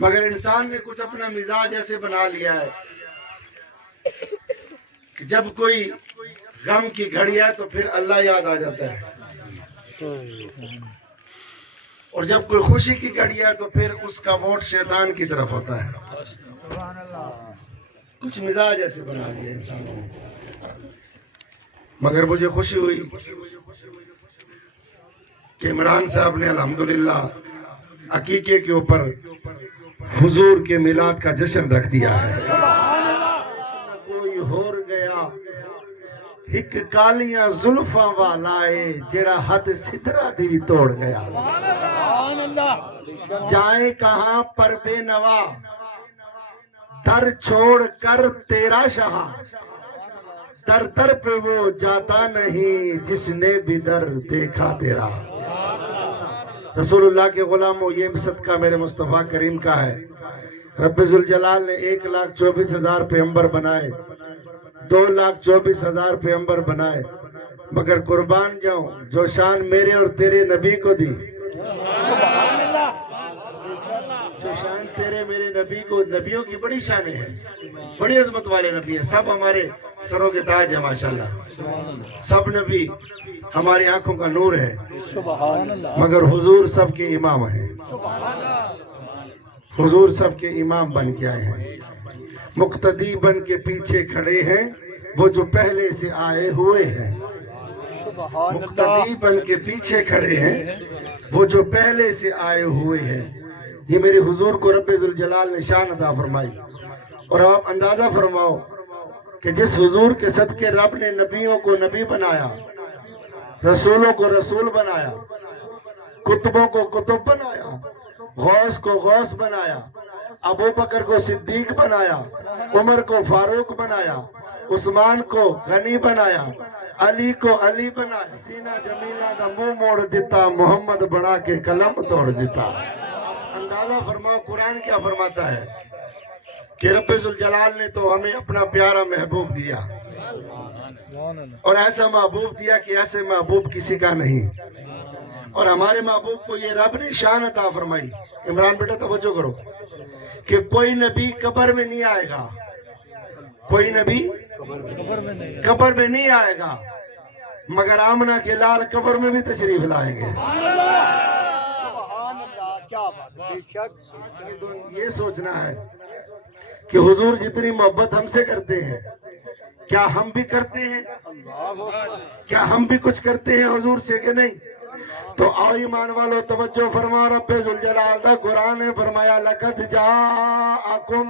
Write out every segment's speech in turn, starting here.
مگر انسان نے کچھ اپنا مزاج ایسے بنا لیا ہے کہ جب کوئی غم کی گھڑی ہے تو پھر اللہ یاد آ جاتا ہے، اور جب کوئی خوشی کی گھڑی ہے تو پھر اس کا ووٹ شیطان کی طرف ہوتا ہے۔ کچھ مزاج ایسے بنا لیا انسانوں نے۔ مگر مجھے خوشی ہوئی کہ عمران صاحب نے الحمدللہ عقیقے کے اوپر حضور کے میلاد کا جشن رکھ دیا ہے۔ کوئی ہور گیا ایک کالیاں زلفاں والا ہے جڑا حد سدرا دی بھی توڑ گیا، جائیں کہاں پر بے نوا در چھوڑ کر تیرا شاہ، در در پہ وہ جاتا نہیں جس نے بھی در دیکھا تیرا۔ رسول اللہ کے غلاموں، یہ صدقہ میرے مصطفیٰ کریم کا ہے۔ رب ذوالجلال نے 1,24,000 پیغمبر بنائے، 2,24,000 پیغمبر بنائے، مگر قربان جاؤں جو شان میرے اور تیرے نبی کو دی، جو شان تیرے میرے نبی کو، نبیوں کی بڑی شانیں ہیں، بڑی عظمت والے نبی ہیں، سب ہمارے سروں کے تاج ہیں ماشاءاللہ، سب نبی ہماری آنکھوں کا نور ہے، مگر حضور سب کے امام ہیں، حضور سب کے امام بن کے آئے ہیں، مقتدی بن کے پیچھے کھڑے ہیں وہ جو پہلے سے آئے ہوئے ہیں، مقتدی بن کے پیچھے کھڑے ہیں وہ جو پہلے سے آئے ہوئے ہیں۔ یہ میرے حضور کو رب ذوالجلال نے شان عطا فرمائی، اور آپ اندازہ فرماؤ کہ جس حضور کے صدقے رب نے نبیوں کو نبی بنایا، رسولوں کو رسول بنایا، کتبوں کو کتب بنایا، غوث کو غوث بنایا، ابو بکر کو صدیق بنایا، عمر کو فاروق بنایا، عثمان کو غنی بنایا، علی کو علی بنایا، سینہ جمیلہ کا منہ موڑ دیتا، محمد بڑھا کے قلم توڑ دیتا۔ اندازہ فرماؤ قرآن کیا فرماتا ہے کہ رب ذوالجلال نے تو ہمیں اپنا پیارا محبوب دیا، اور ایسا محبوب دیا کہ ایسے محبوب کسی کا نہیں، اور ہمارے محبوب کو یہ رب نے شان عطا فرمائی۔ عمران بیٹا توجہ کرو کہ کوئی نبی قبر میں نہیں آئے گا، کوئی نبی قبر میں نہیں آئے گا، مگر آمنہ کے لال قبر میں بھی تشریف لائیں گے۔ یہ سوچنا ہے کہ حضور جتنی محبت ہم سے کرتے ہیں، کیا ہم بھی کرتے ہیں؟ کیا ہم بھی کچھ کرتے ہیں حضور سے کہ نہیں؟ تو آؤ ایمان والو توجہ فرما، رب ذوالجلال دا قرآن نے فرمایا لَقَدْ جَاءَكُمْ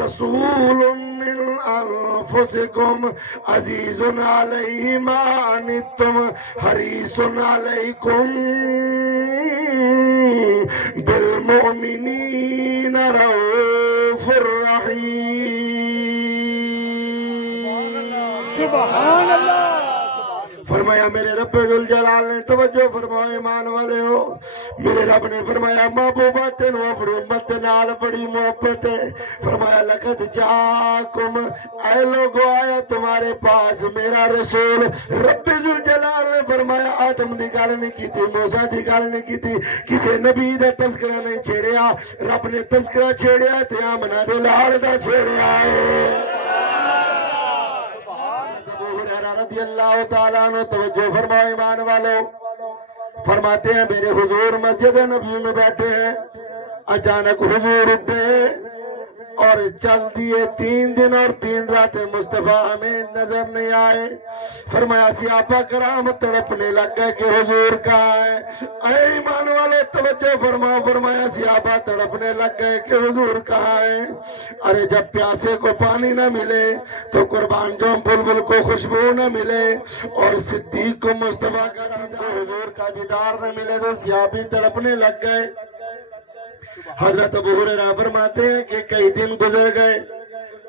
رَسُولٌ مِّنْ أَنفُسِكُمْ عَزِيزٌ عَلَيْهِ مَا عَنِتُّمْ حَرِيصٌ عَلَيْكُمْ بِالْمُؤْمِنِينَ رَءُوفٌ رَحِيمٌ۔ سبحان اللہ۔ فرمایا میرے رب ذوالجلال نے توجہ فرماؤ ایمان والے ہو، میرے رب نے فرمایا محبوبہ تینوں اپنی امت نال بڑی محبت ہے۔ فرمایا لقد جاکم، اے لوگو آیا تمہارے پاس میرا رسول۔ رب ذوالجلال نے فرمایا آدم دی گل نہیں کی تھی، موسیٰ دی گل نہیں کی تھی، کسی نبی دا تذکرہ نہیں چھیڑیا، رب نے تذکرہ چھیڑیا تے آمنہ دے لاڑ دا چھیڑیا ہے۔ رضی اللہ تعالیٰ عنہ توجہ فرماؤ ایمان والو، فرماتے ہیں میرے حضور مسجد نبی میں بیٹھے ہیں، اچانک حضور اٹھے اور چل دیے، 3 دن اور 3 راتیں مصطفیٰ ہمیں نظر نہیں آئے۔ فرمایا صحابہ کرام تڑپنے لگ گئے کہ حضور کہاں ہے؟ اے ایمان والے توجہ فرماؤ، فرمایا صحابہ تڑپنے لگ گئے کہ حضور کہاں ہے؟ ارے جب پیاسے کو پانی نہ ملے تو قربان جو بلبل کو خوشبو نہ ملے، اور صدیق کو مصطفیٰ کا دیدار، حضور کا دیدار نہ ملے تو صحابی تڑپنے لگ گئے۔ حضرت ابو ہریرہ فرماتے ہیں کہ کئی دن گزر گئے،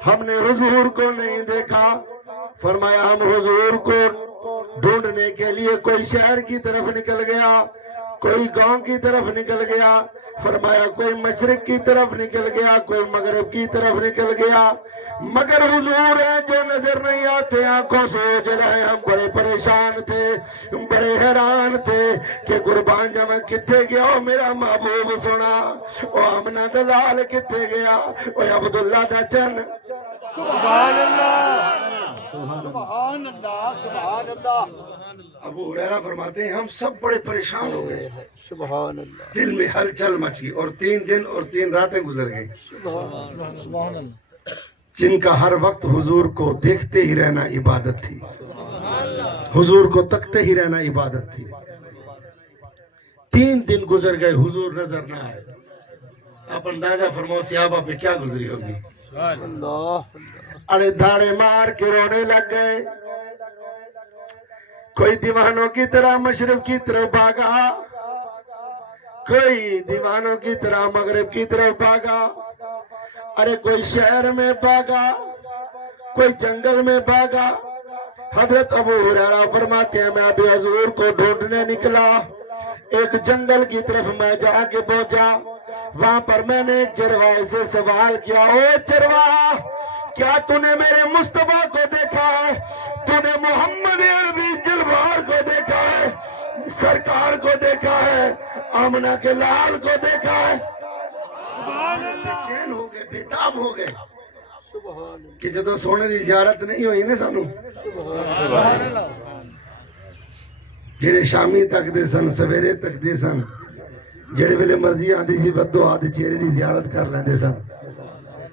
ہم نے حضور کو نہیں دیکھا۔ فرمایا ہم حضور کو ڈھونڈنے کے لیے کوئی شہر کی طرف نکل گیا، کوئی گاؤں کی طرف نکل گیا، فرمایا کوئی مشرق کی طرف نکل گیا، کوئی مغرب کی طرف نکل گیا، مگر حضور ہیں جو نظر نہیں آتے آنکھوں سے اوجھل ہے. ہم بڑے پریشان تھے, بڑے حیران تھے کہ قربان جاواں کتے گیا او میرا محبوب سونا, او آمنہ دا لال کتے گیا, او عبداللہ دا چن. سبحان اللہ سبحان اللہ سبحان اللہ. ابو ہریرہ فرماتے ہیں ہم سب بڑے پریشان ہو گئے, سبحان اللہ دل میں ہلچل مچی, اور 3 دن اور 3 راتیں گزر گئی سبحان اللہ. جن کا ہر وقت حضور کو دیکھتے ہی رہنا عبادت تھی, حضور کو تکتے ہی رہنا عبادت تھی. 3 دن گزر گئے, حضور نظر نہ آئے. آپ اندازہ فرماؤ صحابہ پہ کیا گزری ہوگی. ارے دھاڑے مار کے رونے لگ گئے. کوئی دیوانوں کی طرح مشرق کی طرف بھاگا, کوئی دیوانوں کی طرح مغرب کی طرف بھاگا, ارے کوئی شہر میں بھاگا, کوئی جنگل میں بھاگا. حضرت ابو ہریرہ فرماتے ہیں میں ابھی حضور کو ڈھونڈنے نکلا, ایک جنگل کی طرف میں جا کے پہنچا. وہاں پر میں نے ایک چرواہے سے سوال کیا, او چرواہا کیا تو نے میرے مصطفیٰ کو دیکھا ہے, تو نے محمد عربی جلوار کو دیکھا ہے, سرکار کو دیکھا ہے, آمنہ کے لال کو دیکھا ہے. چین ہو گئے, بےتاب ہو گئے کہ جدو سونے دی زیارت نہیں ہوئی نا سانو. جڑے شامی تک دے سن, سویرے تک دے سن, جڑے ویلے مرضی آندی سی بدو آدھی چہرے دی زیارت کر لیندے سن,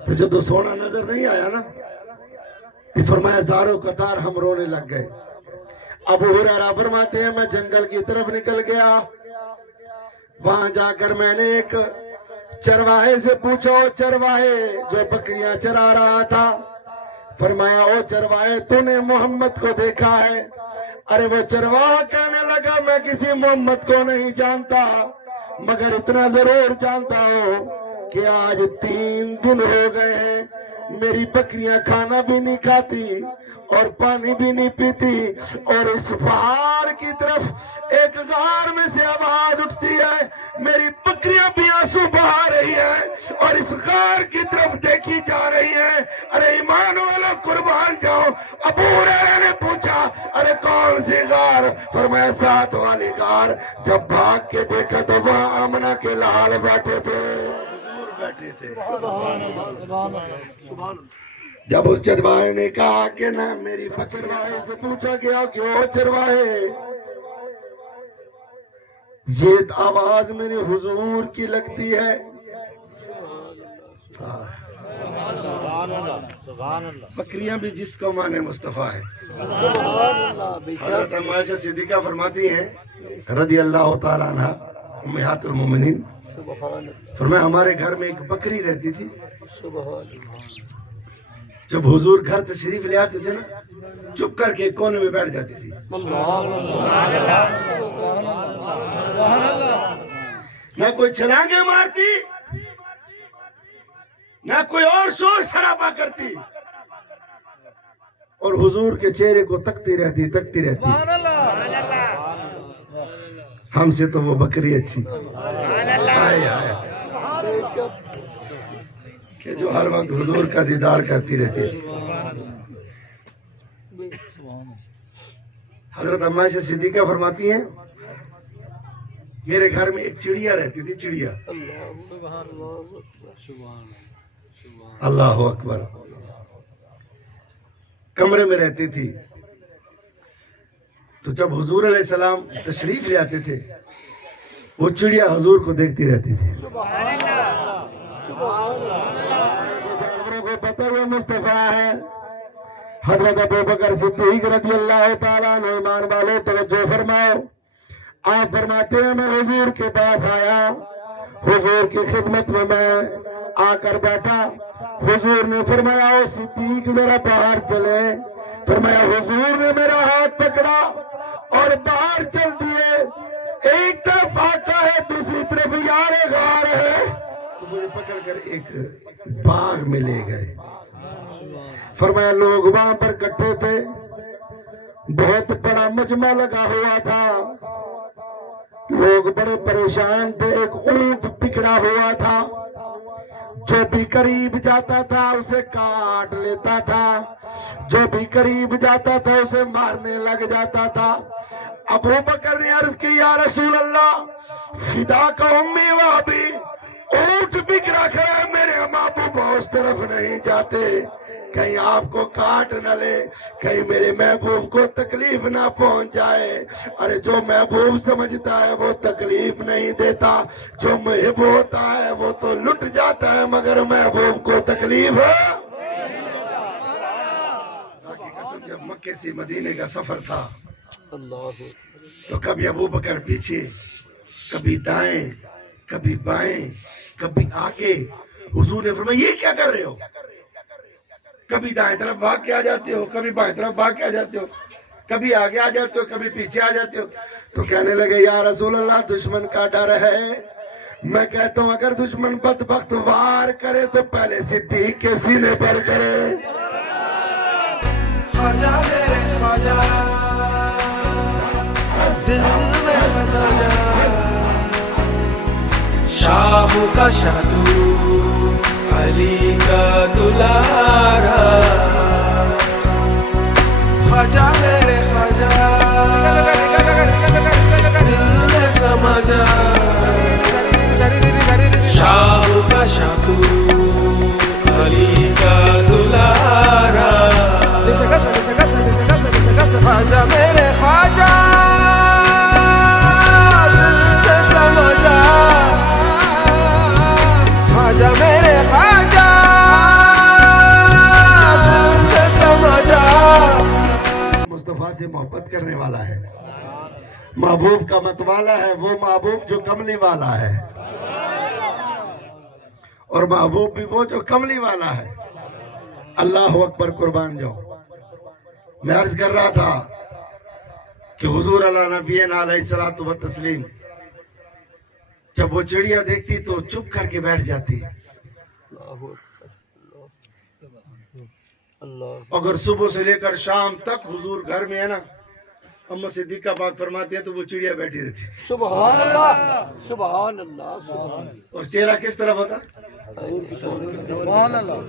تو جدو سونا نظر نہیں آیا نا تو فرمایا زارو قطار ہم رونے لگ گئے. ابو ہریرہ فرماتے ہیں میں جنگل کی طرف نکل گیا. وہاں جا کر میں نے ایک چرواہے سے پوچھا, او چرواہے جو بکریاں چرا رہا تھا, فرمایا او چرواہے تو نے محمد کو دیکھا ہے. ارے وہ چرواہا کہنے لگا میں کسی محمد کو نہیں جانتا, مگر اتنا ضرور جانتا ہوں کہ آج 3 دن ہو گئے ہیں میری بکریاں کھانا بھی نہیں کھاتی اور پانی بھی نہیں پیتی, اور اس پہاڑ کی طرف ایک غار میں سے آواز اٹھتی ہے, میری بکریاں بھی آنسو بہا رہی ہیں اور اس غار کی طرف دیکھی جا رہی ہیں. ارے ایمان والا قربان جاؤ. ابو ہریرہ نے پوچھا ارے کون سی غار؟ فرمایا 7 والی غار. جب بھاگ کے دیکھا تو وہاں آمنہ کے لال بیٹھے تھے, بیٹھے تھے. جب اس چرواہے نے کہا کہ نہ میری چرواہے سے پوچھا گیا کہ او چرواہے یہ آواز میرے حضور کی لگتی ہے. بکریاں بھی جس کو مانے مصطفیٰ ہے. حضرت عائشہ صدیقہ فرماتی ہیں رضی اللہ تعالیٰ عنہ امہات المومنین, فرمایا ہمارے گھر میں ایک بکری رہتی تھی. جب حضور گھر تشریف لے آتے تھے نا چپ کر کے کونے میں بیٹھ جاتی تھی. نہ کوئی چھلانگیں مارتی, نہ کوئی اور شور شرابہ کرتی, اور حضور کے چہرے کو تکتی رہتی. ہم سے تو وہ بکری اچھی کہ جو ہر وقت حضور کا دیدار کرتی رہتی. حضرت عائشہ صدیقہ فرماتی ہیں میرے گھر میں ایک چڑیا رہتی تھی. چڑیا, اللہ اکبر, کمرے میں رہتی تھی. تو جب حضور علیہ السلام تشریف لے آتے تھے وہ چڑیا حضور کو دیکھتی رہتی تھی. جانوروں کو پتہ یہ مصطفیٰ ہے. حضرت ابوبکر صدیق رضی اللہ تعالیٰ عنہ, ایمان والو توجہ فرماؤ, آپ فرماتے ہیں میں حضور کے پاس آیا, حضور کی خدمت میں آ کر بیٹھا. حضور نے فرمایا او صدیق ذرا باہر چلے. فرمایا حضور نے میرا ہاتھ پکڑا اور باہر چل دیے. ایک طرف آقا ہے دوسری طرف یار غار ہے, تو مجھے پکڑ کر ایک باغ میں لے گئے. فرمایا لوگ وہاں پر اکٹھے تھے, بہت بڑا مجمع لگا ہوا تھا. لوگ بڑے پریشان تھے. ایک اونٹ بگڑا ہوا تھا, جو بھی قریب جاتا تھا اسے کاٹ لیتا تھا, جو بھی قریب جاتا تھا اسے مارنے لگ جاتا تھا. ابو بکر نے عرض کی یا رسول اللہ فدا کا امی و ابی, اونٹ بگڑا کھڑا ہے, میرے ماں باپ اس طرف نہیں جاتے, کہیں آپ کو کاٹ نہ لے, کہیں میرے محبوب کو تکلیف نہ پہنچ جائے. ارے جو محبوب سمجھتا ہے وہ تکلیف نہیں دیتا, جو محب ہوتا ہے وہ تو لٹ جاتا ہے, مگر محبوب کو تکلیف ہے. قسم جب مکے سے مدینے کا سفر تھا تو کبھی ابو بکر پیچھے, کبھی دائیں, کبھی بائیں, کبھی آگے. حضور نے فرمایا یہ کیا کر رہے ہو؟ کبھی دائیں طرف بھاگ کے آ جاتے ہو, کبھی بائیں طرف بھاگ کے آ جاتے ہو, کبھی آگے آ جاتے ہو, کبھی پیچھے آ جاتے ہو. تو کہنے لگے یا رسول اللہ دشمن کا ڈر ہے. میں کہتا ہوں اگر دشمن بدبخت وار کرے تو پہلے صدیق کے سینے پر کرے. خواجہ میرے خواجہ دل میں سما جا, شاہ کا شاہ تو علی کا دلارا. خواجہ میرے خواجہ دل میں سما جا, شاہ کا شاہ تو علی کا دلارا. خواجہ میرے خواجہ دل میں سما جا, خواجہ میرے خواجہ دل میں سما جا. مصطفیٰ سے محبت کرنے والا ہے, محبوب کا متوالا ہے, وہ محبوب جو کملی والا ہے, اور محبوب بھی وہ جو کملی والا ہے. اللہ اکبر, قربان جاؤ. میں عرض کر رہا تھا کہ حضور علیہ نبینا علیہ الصلوۃ والتسلیم جب وہ چڑیا دیکھتی تو چپ کر کے بیٹھ جاتی. اگر صبح سے لے کر شام تک حضور گھر میں ہے نا, اما صدیقہ پاک فرماتی ہے تو وہ چڑیا بیٹھی رہتی. سبحان اللہ, سبحان اللہ, سبحان اللہ. اور چہرہ کس طرف ہوتا؟ سبحان اللہ,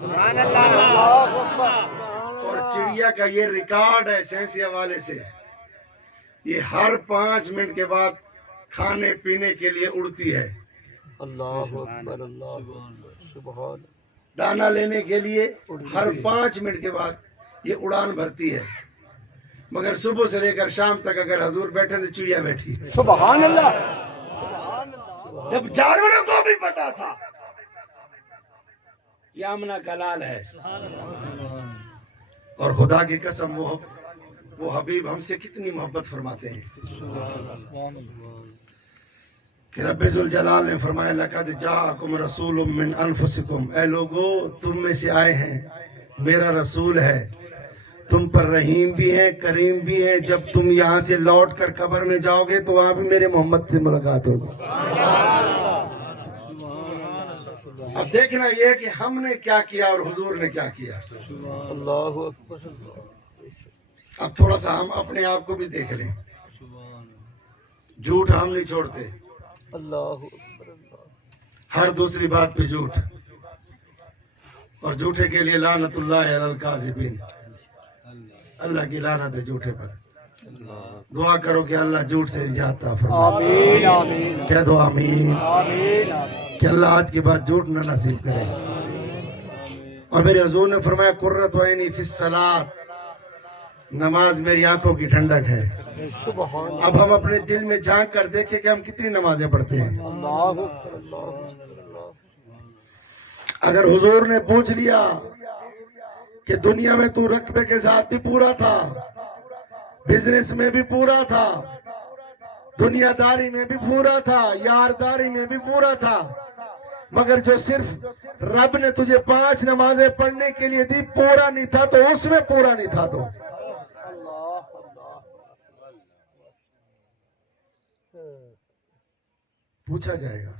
سبحان اللہ. اور چڑیا کا یہ ریکارڈ ہے سائنسی حوالے سے, یہ ہر 5 منٹ کے بعد کھانے پینے کے لیے اڑتی ہے. اللہ اکبر, اللہ اکبر, سبحان. دانا لینے کے لیے ہر 5 منٹ کے بعد یہ اڑان بھرتی ہے, مگر صبح سے لے کر شام تک اگر حضور بیٹھے تو چڑیا بیٹھی. سبحان اللہ. جب جانوروں کو بھی پتا تھا یہ آمنہ کا لال ہے. اور خدا کی قسم وہ حبیب ہم سے کتنی محبت فرماتے ہیں کہ رب ذوالجلال نے فرمایا لقد جاءکم رسول من انفسکم, اے لوگو تم میں سے آئے ہیں, میرا رسول ہے, تم پر رحیم بھی ہے, کریم بھی ہے. جب تم یہاں سے لوٹ کر قبر میں جاؤ گے تو وہاں بھی میرے محمد سے ملاقات ہوگی. اب دیکھنا یہ کہ ہم نے کیا کیا اور حضور نے کیا کیا. اللہ اکبر. اب تھوڑا سا ہم اپنے آپ کو بھی دیکھ لیں. جھوٹ ہم نہیں چھوڑتے, اللہ اکبر. ہر دوسری بات پہ جھوٹ, اور جھوٹے کے لیے لعنت اللہ علی الکاذبین, اللہ کی لعنت ہے جھوٹے پر. دعا کرو کہ اللہ جھوٹ سے نجات عطا فرمائے. آمین, آمین, کہہ دو آمین, آمین, کہ اللہ آج کے بعد جھوٹ نہ نصیب کرے. اور میرے حضور نے فرمایا قرۃ عینی فی الصلاۃ, نماز میری آنکھوں کی ٹھنڈک ہے. سبحان اب ہم اپنے دل میں جھانک کر دیکھیں کہ ہم کتنی نمازیں پڑھتے ہیں. اللہ اکبر, اللہ. اگر حضور نے پوچھ لیا کہ دنیا میں تو رقبے کے ساتھ بھی پورا تھا, بزنس میں بھی پورا تھا, دنیا داری میں بھی پورا تھا, یارداری میں بھی پورا تھا, مگر جو صرف رب نے تجھے 5 نمازیں پڑھنے کے لیے دی پورا نہیں تھا تو اس میں پورا نہیں تھا. تو پوچھا جائے گا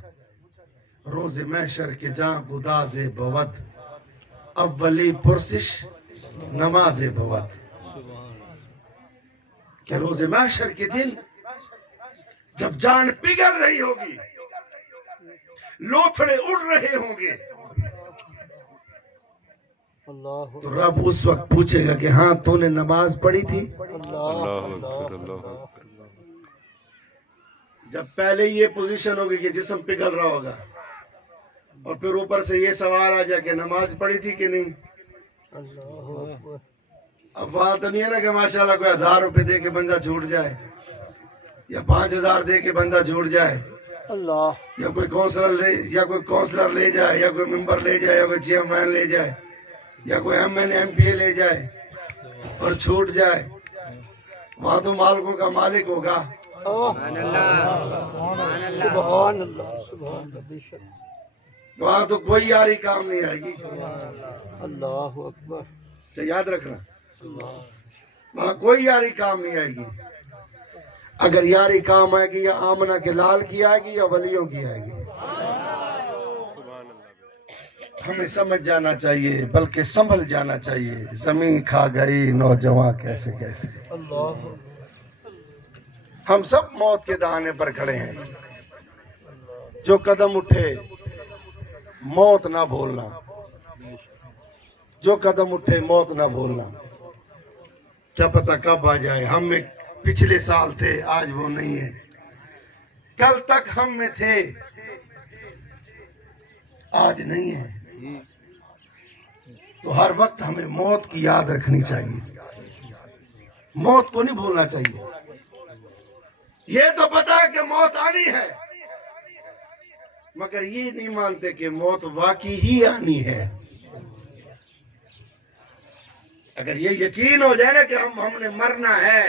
روز محشر کے جاں گداز بود, اولی پرسش نماز بود. کہ روز محشر کے دن جب جان پگھل رہی ہوگی، لوتھڑے اڑ رہے ہوں گے، اللہ تو رب اس وقت پوچھے گا کہ ہاں تو نے نماز پڑھی تھی؟ جب پہلے یہ پوزیشن ہوگی کہ جسم پگھل رہا ہوگا، اور پھر اوپر سے یہ سوال آ جائے کہ نماز پڑھی تھی کہ نہیں۔ اب بات تو نہیں ہے نا کہ ماشاءاللہ کوئی 1000 روپے دے کے بندہ چھوٹ جائے، یا 5000 دے کے بندہ چھوٹ جائے، اللہ یا کوئی کونسلر لے جائے، یا کوئی ممبر لے جائے، یا کوئی چیئرمین لے جائے، یا کوئی ایم این ایم پی اے لے جائے اور چھوٹ جائے۔ وہاں تو مالکوں کا مالک ہوگا۔ سبحان اللہ سبحان اللہ بے شک وہاں تو کوئی یاری کام نہیں آئے گی۔ اللہ اکبر تو یاد رکھنا، وہاں کوئی یاری کام نہیں آئے گی۔ اگر یاری کام آئے گی یا آمنہ کے لال کی آئے گی یا ولیوں کی آئے گی۔ ہمیں سمجھ جانا چاہیے، بلکہ سنبھل جانا چاہیے۔ زمین کھا گئی نوجوان کیسے کیسے۔ اللہ ہم سب موت کے دہانے پر کھڑے ہیں۔ جو قدم اٹھے موت نہ بھولنا، جو قدم اٹھے موت نہ بھولنا۔ کیا پتہ کب آ جائے۔ ہم میں پچھلے سال تھے، آج وہ نہیں ہے۔ کل تک ہم میں تھے، آج نہیں ہے۔ تو ہر وقت ہمیں موت کی یاد رکھنی چاہیے، موت کو نہیں بھولنا چاہیے۔ یہ تو پتا ہے کہ موت آنی ہے، مگر یہ نہیں مانتے کہ موت واقعی ہی آنی ہے۔ اگر یہ یقین ہو جائے نا کہ ہم نے مرنا ہے،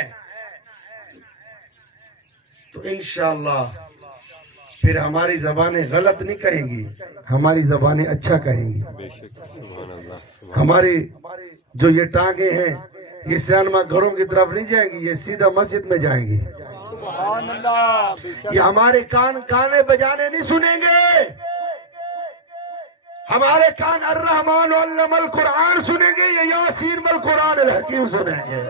تو انشاءاللہ پھر ہماری زبانیں غلط نہیں کہیں گی، ہماری زبانیں اچھا کہیں گی۔ ہماری جو یہ ٹانگیں ہیں، یہ سیانما گھروں کی طرف نہیں جائیں گی، یہ سیدھا مسجد میں جائیں گی۔ سبحان اللہ بے شک یہ ہمارے کان گانے بجانے نہیں سنیں گے، ہمارے کان الرحمن علم القرآن سنیں گے، یا یاسین والقرآن الحکیم سنیں گے۔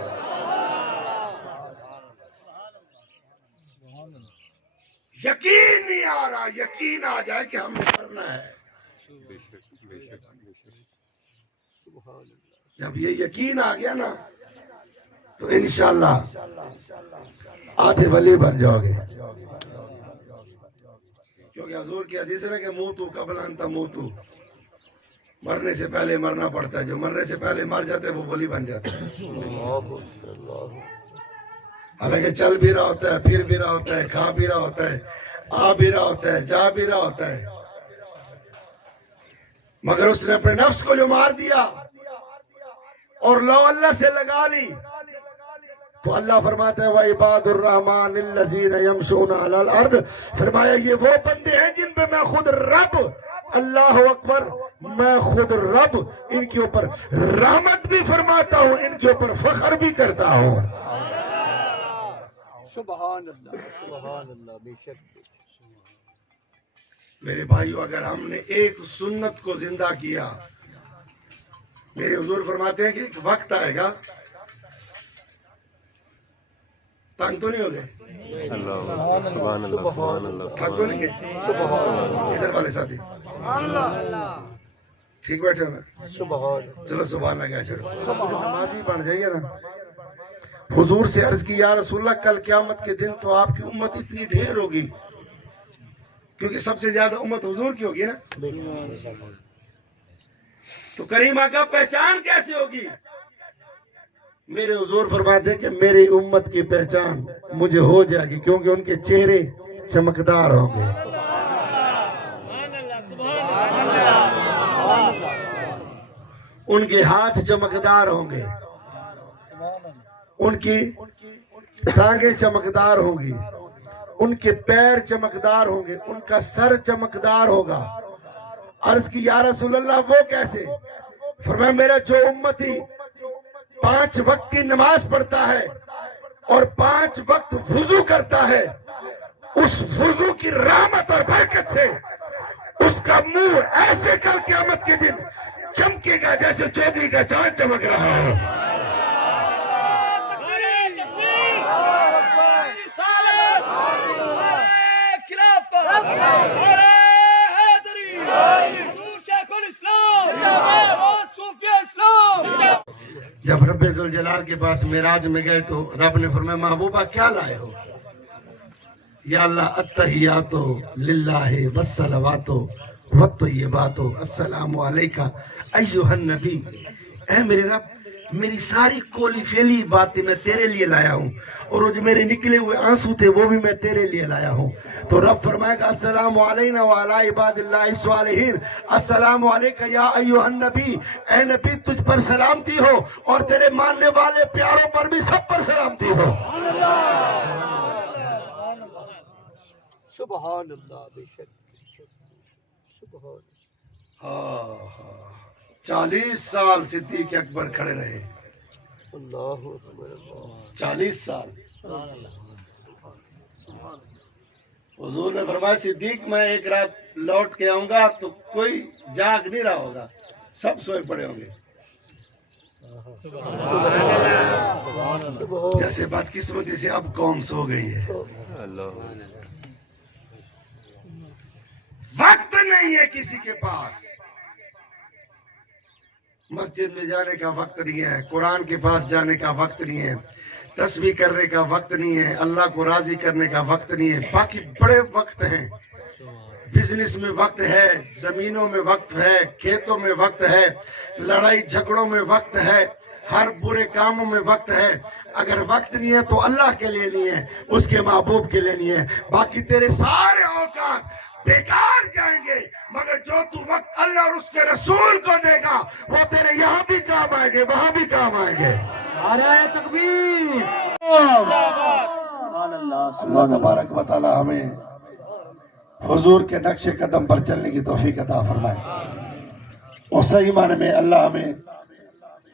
یقین نہیں آ رہا، یقین آ جائے کہ ہم نے کرنا ہے۔ جب یہ یقین آ گیا نا تو انشاءاللہ آدھے ولی بن جاؤ گے۔ کیونکہ حضور کی حدیث ہے نا کہ موتو قبل ان تموتو، مرنے سے پہلے مرنا پڑتا ہے۔ جو مرنے سے پہلے مر جاتا ہے وہ ولی بن جاتا ہے۔ حالانکہ چل بھی رہا ہوتا ہے، پھر بھی رہا ہوتا ہے، کھا بھی رہا ہوتا ہے، آ بھی رہا ہوتا ہے، جا بھی رہا ہوتا ہے، مگر اس نے اپنے نفس کو جو مار دیا اور لو اللہ سے لگا لی، تو اللہ فرماتا ہے وَعِبَادُ الرَّحْمَنِ الَّذِينَ يَمْشُونَ عَلَى الْأَرْضِ، فرمایا یہ وہ بندے ہیں جن پہ میں خود رب، اللہ اکبر، میں خود رب ان کے اوپر رحمت بھی فرماتا ہوں، ان کے اوپر فخر بھی کرتا ہوں۔ سبحان اللہ بے شک۔ میرے بھائیو، اگر ہم نے ایک سنت کو زندہ کیا، میرے حضور فرماتے ہیں کہ ایک وقت آئے گا، تنگ تو نہیں ہو گئے؟ تھک تو نہیں گئے؟ ادھر والے ساتھی ٹھیک بیٹھے ہو نا؟ چلو سبحان اللہ کہہ چھوڑو، نمازی بن جائیے نا۔ حضور سے عرض کی یا رسول اللہ، کل قیامت کے دن تو آپ کی امت اتنی ڈھیر ہوگی، کیونکہ سب سے زیادہ امت حضور کی ہوگی نا، تو کریم آقا پہچان کیسے ہوگی؟ میرے حضور فرماتے ہیں کہ میری امت کی پہچان مجھے ہو جائے گی، کیونکہ ان کے چہرے چمکدار ہوں گے، ان کے ہاتھ چمکدار ہوں گے، ان کی ٹانگیں چمکدار ہوں گی، ان کے پیر چمکدار ہوں گے، ان کا سر چمکدار ہوگا۔ عرض کی یا رسول اللہ وہ کیسے؟ فرمایا میرا جو امتی 5 وقت کی نماز پڑھتا ہے اور 5 وقت وضو کرتا ہے، اس وضو کی رحمت اور برکت سے اس کا منہ ایسے کل قیامت کے دن چمکے گا جیسے چودھری کا چاند چمک رہا ہو۔ جب رب ذوالجلال کے پاس معراج میں گئے تو رب نے فرمایا محبوبہ کیا لائے ہو؟ یا اللہ التحیاتو للہ والصلواتو والطیباتو السلام علیکہ ایہا النبی. اے میرے رب میری ساری کولی فیلی باتیں میں تیرے لیے لایا ہوں اور وہ جو میرے نکلے ہوئے آنسو تھے وہ بھی میں تیرے لیے لایا ہوں. تو رب فرمائے گا السلام علینا وعلی عباد اللہ الصالحین السلام علیکہ یا ایھا النبی. اے نبی تجھ پر سلامتی ہو اور تیرے ماننے والے پیاروں پر بھی سب پر سلامتی ہو. سبحان اللہ. بے شک سبحان. 40 سال صدیق اکبر کھڑے رہے. اللہ اکبر. 40 سال. حضور نے فرمایا صدیق میں ایک رات لوٹ کے آؤں گا تو کوئی جاگ نہیں رہا ہوگا, سب سوئے پڑے ہوں گے. جیسے بدقسمتی سے اب قوم سو گئی ہے. وقت نہیں ہے کسی کے پاس. مسجد میں جانے کا وقت نہیں ہے, قرآن کے پاس جانے کا وقت نہیں ہے, تسبیح کرنے کا وقت نہیں ہے, اللہ کو راضی کرنے کا وقت نہیں ہے. باقی بڑے وقت ہیں. بزنس میں وقت ہے, زمینوں میں وقت ہے, کھیتوں میں وقت ہے, لڑائی جھگڑوں میں وقت ہے, ہر برے کاموں میں وقت ہے. اگر وقت نہیں ہے تو اللہ کے لیے نہیں ہے, اس کے محبوب کے لیے نہیں ہے. باقی تیرے سارے اوقات بیکار جائیں گے, مگر جو تو وقت اللہ اور اس کے رسول کو دے گا وہ تیرے یہاں بھی کام آئیں گے, وہاں بھی کام آئیں گے. اللہ تبارک و تعالی ہمیں حضور کے نقش قدم پر چلنے کی توفیق عطا فرمائے, اور صحیح معنی میں اللہ ہمیں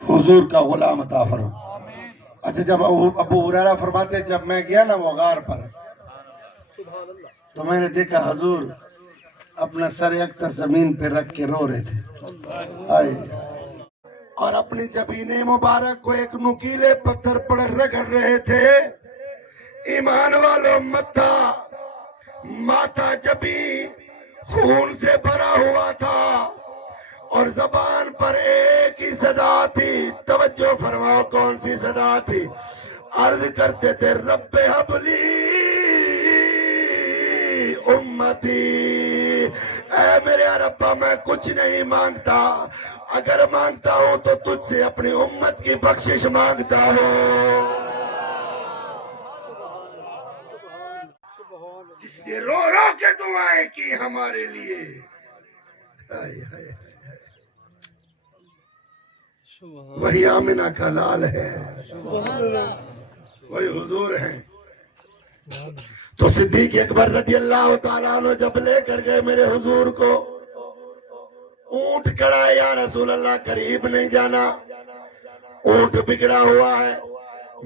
حضور کا غلام عطا فرمائے. اچھا جب ابو ہریرہ فرماتے جب میں گیا نا وہ غار پر تو میں نے دیکھا حضور اپنا سر یکتا زمین پہ رکھ کے رو رہے تھے اور اپنی جبین مبارک کو ایک نکیلے پتھر پر رگڑ رہے تھے. ایمان والوں ماتھا جبی خون سے بھرا ہوا تھا اور زبان پر ایک ہی صدا تھی. توجہ فرماؤ کون سی صدا تھی؟ عرض کرتے تھے رب حبلی امتی. اے میرے ربا میں کچھ نہیں مانگتا, اگر مانگتا ہوں تو تجھ سے اپنی امت کی بخشش مانگتا ہوں. جس نے رو رو کے دعائیں کی ہمارے لیے. وہی آمنہ کا لال ہے, وہی حضور ہیں. تو صدیق اکبر رضی اللہ تعالیٰ عنہ جب لے کر گئے میرے حضور کو, اونٹ کھڑا ہے یا رسول اللہ قریب نہیں جانا, اونٹ بگڑا ہوا ہے.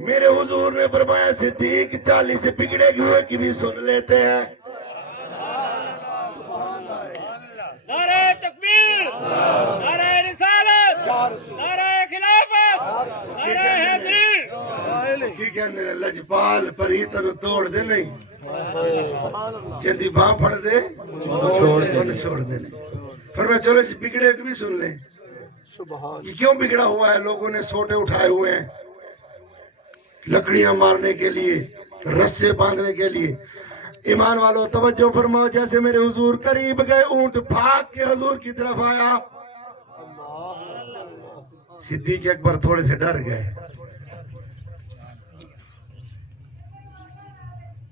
میرے حضور نے فرمایا صدیق 40 سے بگڑے ہوئے کی بھی سن لیتے ہیں. نعرہ تکبیر, نعرہ رسالت, نعرہ خلافت, نعرہ حیدری. کی کہندے لجپال پر ہی تو توڑ دے نہیں, جدی باں پھڑ دے چھوڑ دے نہیں. فرمایا چلو اس بگڑے کو بھی سن لیں. یہ کیوں بگڑا ہوا ہے؟ لوگوں نے سوٹے اٹھائے ہوئے ہیں لکڑیاں مارنے کے لیے, رسے باندھنے کے لیے. ایمان والوں توجہ فرماؤ, جیسے میرے حضور قریب گئے اونٹ بھاگ کے حضور کی طرف آیا. صدیق اکبر تھوڑے سے ڈر گئے.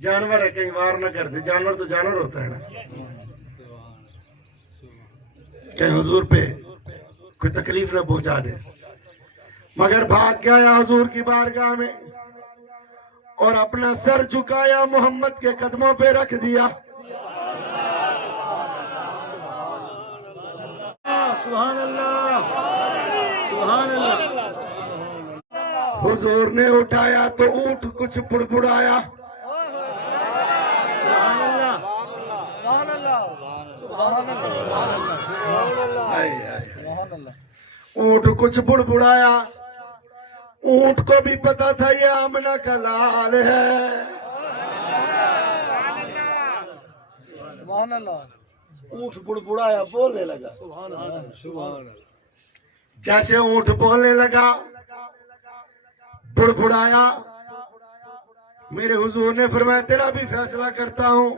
جانور ہے کہیں وار نہ کر دے, جانور تو جانور ہوتا ہے نا, کہیں حضور پہ کوئی تکلیف نہ پہنچا دے. مگر بھاگ گیا حضور کی بارگاہ میں اور اپنا سر جھکایا, محمد کے قدموں پہ رکھ دیا. سبحان اللہ, سبحان اللہ. حضور نے اٹھایا تو اونٹ کچھ بڑبڑایا. اونٹ کچھ بڑبڑایا. اونٹ کو بھی پتا تھا یہ آمنہ کا لال ہے. اونٹ بڑبڑایا بولنے لگا جیسے اونٹ بولنے لگا بڑبڑایا میرے حضور نے فرمایا تیرا بھی فیصلہ کرتا ہوں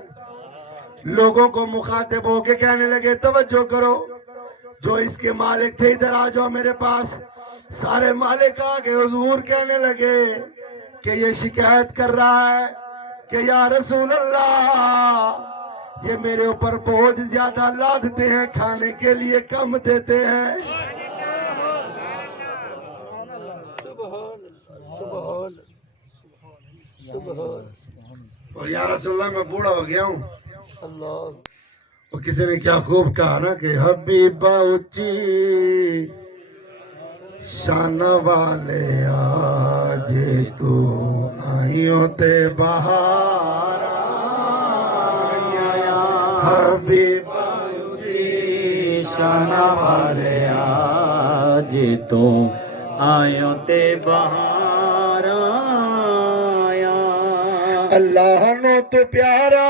لوگوں کو مخاطب ہو کے کہنے لگے توجہ کرو جو اس کے مالک تھے ادھر آ جاؤ میرے پاس سارے مالک آگے حضور کہنے لگے کہ یہ شکایت کر رہا ہے کہ یا رسول اللہ یہ میرے اوپر بوجھ زیادہ لادتے ہیں کھانے کے لیے کم دیتے ہیں اور یا رسول اللہ میں بوڑھا ہو گیا ہوں اور کسی نے کیا خوب کہا نا کہ حبیبہ اچھی شان والے آج تو آئیوں تے بہار آیا حبیبہ اچھی شان والے آج تو آئیوں تے بہار آیا اللہ نو تو پیارا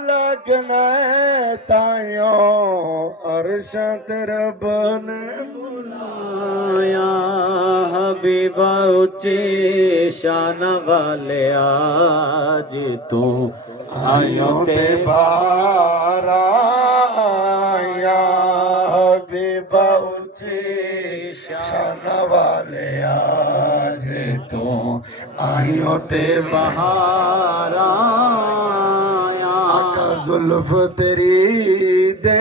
لگنا ہے تائیوں عرشت رب نے آیا حبیبہ اچھی شان والے آج تو آئیوں تے بہار آیا حبیبہ اچھی شان والے آج تو آئیوں تے بہار آیا آقا زلف تیری دے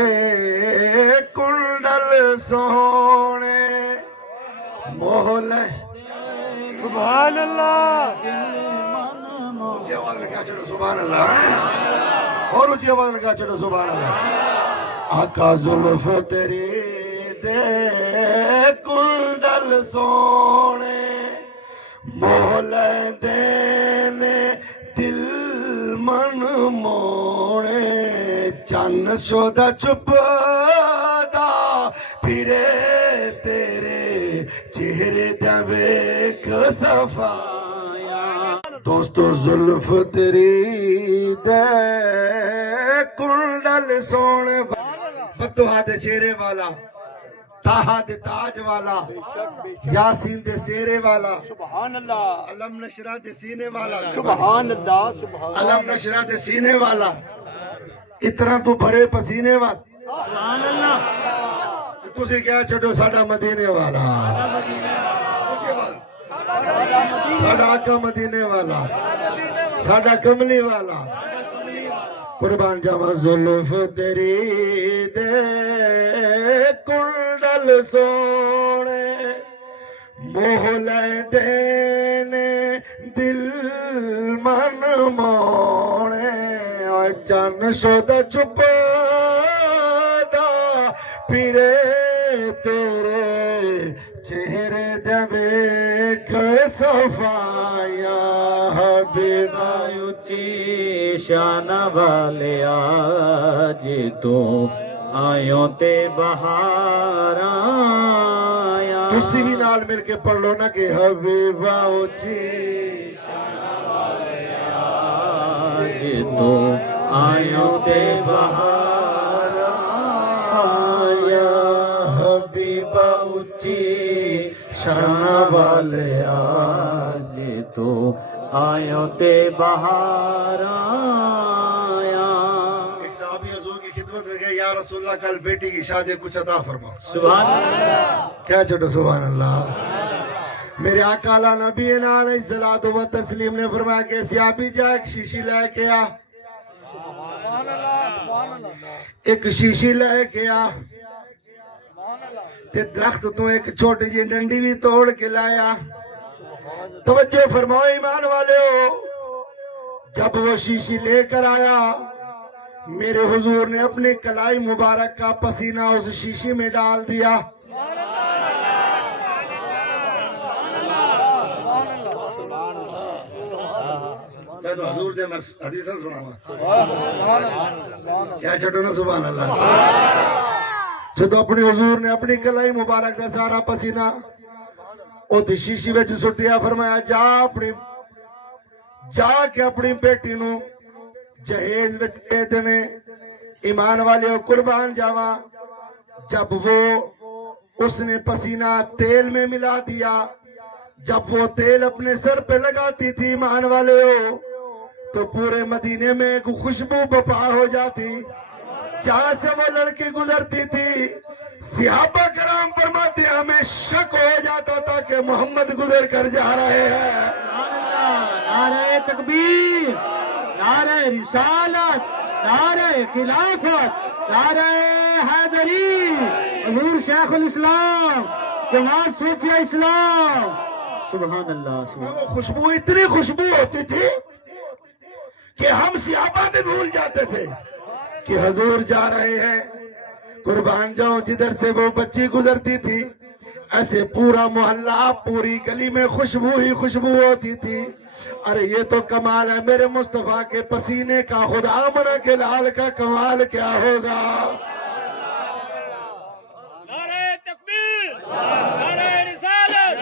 کنڈل سونے محلے سبحان اللہ اونچی آواز لگا چھڑو سبحان اللہ اور اونچی آواز لگا چھڑو سبحان اللہ آقا زلف تیری دے کنڈل سونے محلے دینے دل من موڑے چن شودا چھپ دا پھرے تیرے چہرے دا ویک صفایا دوستو زلف تیری دے کنڈل سونے بتوہا دے چہرے والا تاہا دے تاج والا یاسین دے سیرے والا سبحان اللہ علم نشرہ دے سینے والا سبحان اللہ سبحان علم نشرہ دے سینے والا اتنا تو بھرے پسینے والا سبحان اللہ تُسے کیا چھڑو ساڑھا مدینے والا ساڑھا آقا مدینے والا ساڑھا کملی والا قربان جاوا زلف تیری دے کنڈل سونے محلے دینے دل من موڑے چن شودا چھپ دا پھرے تیرے چہرے دے ویکھ صفایا حبیبہ اچھی شان والے آج تو آئیوں تے بہار آیا تسی بھی نال مل کے پڑھ لو نا کہ حبیبہ اچھی آج تو آئیوں تے بہار آیا حبیبہ اچھی شان والے آج تو آئیوں تے بہار آیا ایک صحابی حضور کی خدمت میں گئے یا رسول اللہ کل بیٹی کی شادی کچھ عطا فرماؤ سبحان اللہ کیا چھوٹو سبحان اللہ میرے آقا علیہ نبی علیہ الصلوۃ والتسلیم نے فرمایا کہ صحابی جا ایک شیشی لے کے آ ایک شیشی لے کے آ تے درخت تو ایک چھوٹی جی ڈنڈی بھی توڑ کے لایا توجہ فرماؤ ایمان والے ہو جب وہ شیشی لے کر آیا میرے حضور نے اپنی کلائی مبارک کا پسینہ اس شیشی میں ڈال دیا حضور دے میں حدیثہ سنا کیا چھٹو نا سبحان اللہ جدو اپنی حضور نے اپنی کلائی مبارک دا سارا پسینہ او دی شیشی وچ سٹیا فرمایا جا کے اپنی بیٹی نو جہیز وچ دے دیں ایمان والے قربان جاوا. جب وہ اس نے پسینہ تیل میں ملا دیا، جب وہ تیل اپنے سر پہ لگاتی تھی ایمان والے ہو تو پورے مدینے میں ایک خوشبو بپا ہو جاتی. جہاں سے وہ لڑکی گزرتی تھی صحابہ کرام فرماتے ہمیں شک ہو جاتا تھا کہ محمد گزر کر جا رہے ہیں. نعرہ تکبیر، نعرہ رسالت، نعرہ خلافت، نعرہ حیدری، حضور شیخ الاسلام، جماعت صوفیہ اسلام. سبحان اللہ سبحان وہ خوشبو اتنی خوشبو ہوتی تھی کہ ہم صحابہ بھی بھول جاتے تھے کہ حضور جا رہے ہیں. قربان جاؤں جدھر سے وہ بچی گزرتی تھی ایسے پورا محلہ پوری گلی میں خوشبو ہی خوشبو ہوتی تھی. ارے یہ تو کمال ہے میرے مصطفیٰ کے پسینے کا، خدا منا کے لال کا کمال کیا ہوگا. نعرہ تکبیر، نعرہ رسالت،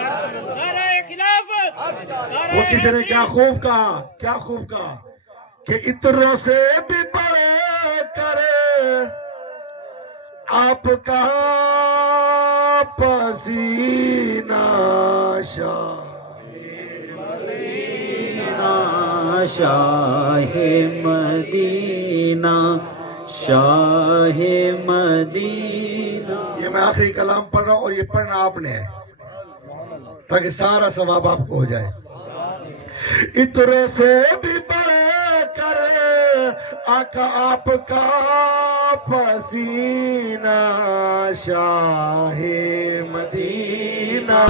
نعرہ خلافت، وہ کسی نے کیا خوب کہا، کیا خوب کہا کہ عطروں سے بھی بڑھ کر آپ کا پسینہ شاہ مدینہ، شاہ مدینہ. یہ میں آخری کلام پڑھ رہا ہوں اور یہ پڑھنا آپ نے ہے تاکہ سارا ثواب آپ کو ہو جائے. عطروں سے بھی بڑھ کر آقا آپ کا پسینہ شاہ مدینہ.